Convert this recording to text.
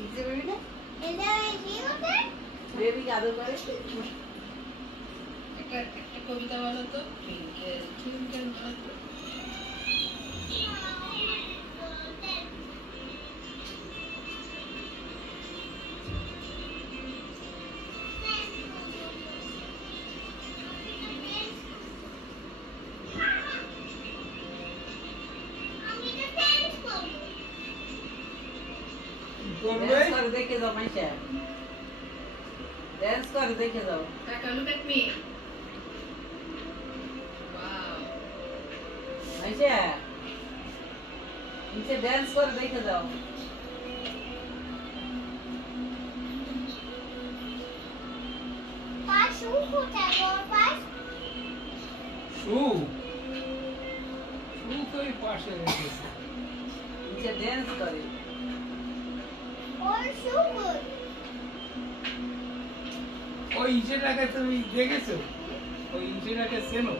इसे बेबी ने ये होते बेबी का आदर करे একটা কবিতা বলো তো টুইঙ্কেল টুইঙ্কেল বলো डांस कर देखे जाओ माइशा डांस कर देखे जाओ Kaka, look at me. Wow. Maisha इनसे डांस कर देखे जाओ पास शू होता है और पास शू शू तो ही पास है इनसे डांस करे और शू गुड ওই ইঞ্চিটাকে তুমি দেখেছো ওই ইঞ্চিটাকে চেনো